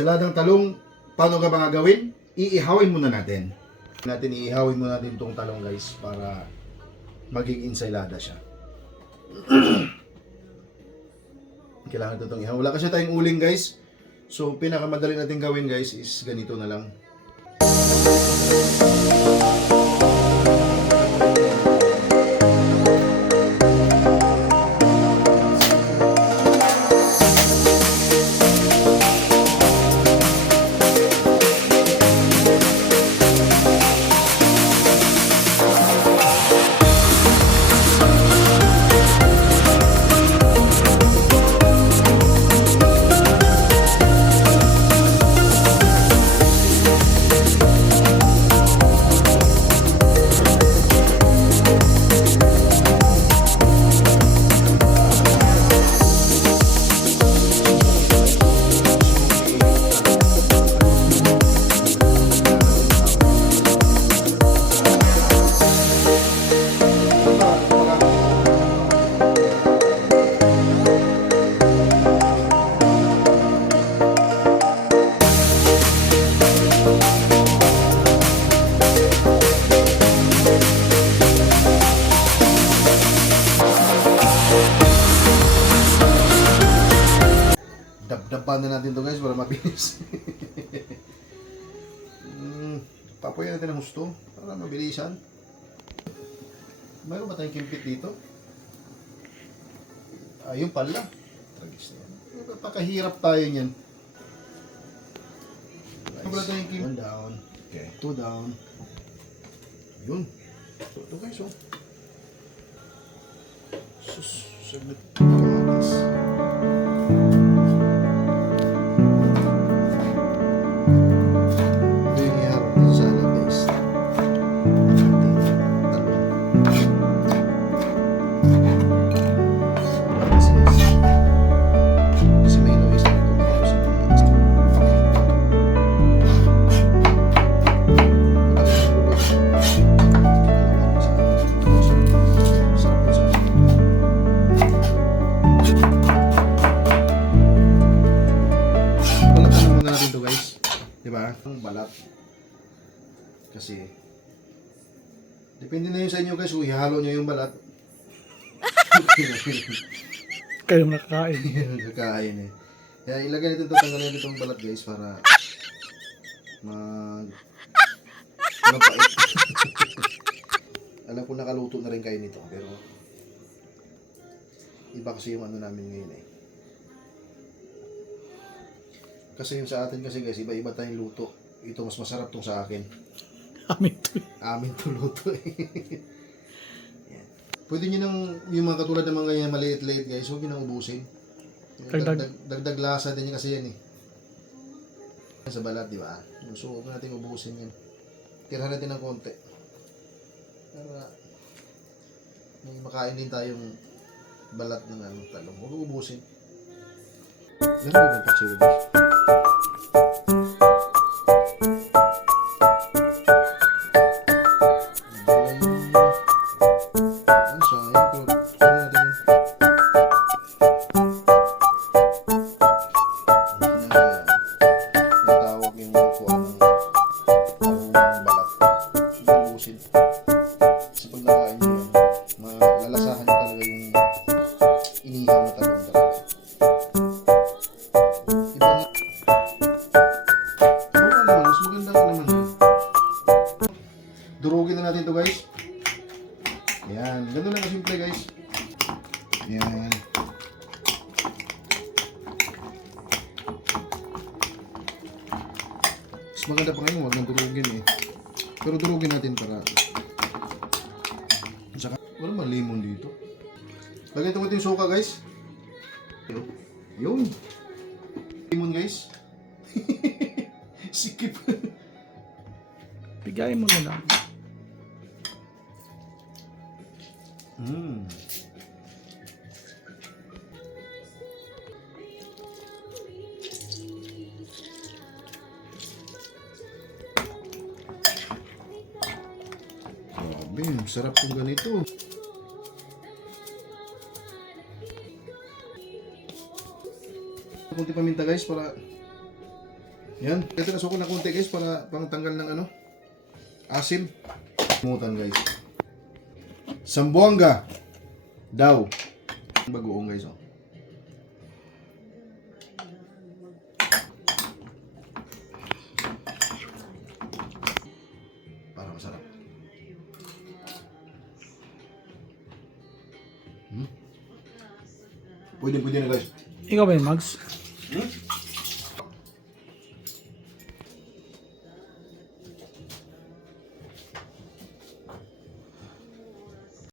Ensaladang talong, paano ka ba gagawin? Iihawin muna natin. Iihawin muna natin itong talong guys para maging ensalada siya. Kailangan ito itong ihaw. Wala kasi tayong uling guys. So pinakamadali natin gawin guys is ganito na lang. Dabdaban na natin to guys para mabilis. Papuyan natin ang husto para mabilisan. Mayroon ba tayong kimpit dito? Ayun pala. Tragis na yan. Pakahirap tayo niyan. Sobra tayong kimpit. One down. Okay. Two down. Yun. Ito guys oh. Sus. Saglit. Kamatis. Diba? Ang balat. Kasi depende na yun sa inyo guys kung ihalo nyo yung balat. Kayo nakakain. Nakakain eh. Kaya ilagay natin ito, tanggalin natin itong balat guys para mapait. Alam ko nakaluto na rin kayo nito pero iba kasi yung ano namin ngayon eh. Kasi yung sa atin kasi guys, iba-iba tayong luto. Ito mas masarap tong sa akin. Amin to luto eh. Yan. Pwede nyo nang, yung mga katulad ng mga maliit-liit guys, huwag nyo nang ubusin. Dagdag lasa din kasi yan eh. Sa balat, di ba? So huwag natin ubusin yan. Tirahan natin ng konti. Para may makain din tayong balat ng talong. Huwag ubusin. Meron ba yung paksiyo ba? Durugin na natin to guys. Ayan, ganun lang kasimple guys. Ayan. Mas maganda pa ngayon, huwag nang durugin eh. Pero durugin natin para saka, wala man lemon dito. Lagay ito yung suka guys. Yun. Lemon guys. Sikip. Bigay mo na lang. Grabe, sarap kung ganito. Kunti paminta guys para Yan. Ito na suko na konti guys para pang tanggal ng ano, asim. Mutan guys. Sambuanga daw. Bagoong guys oh. Para masarap. Pwede na guys. Ikaw ba yun, Mags?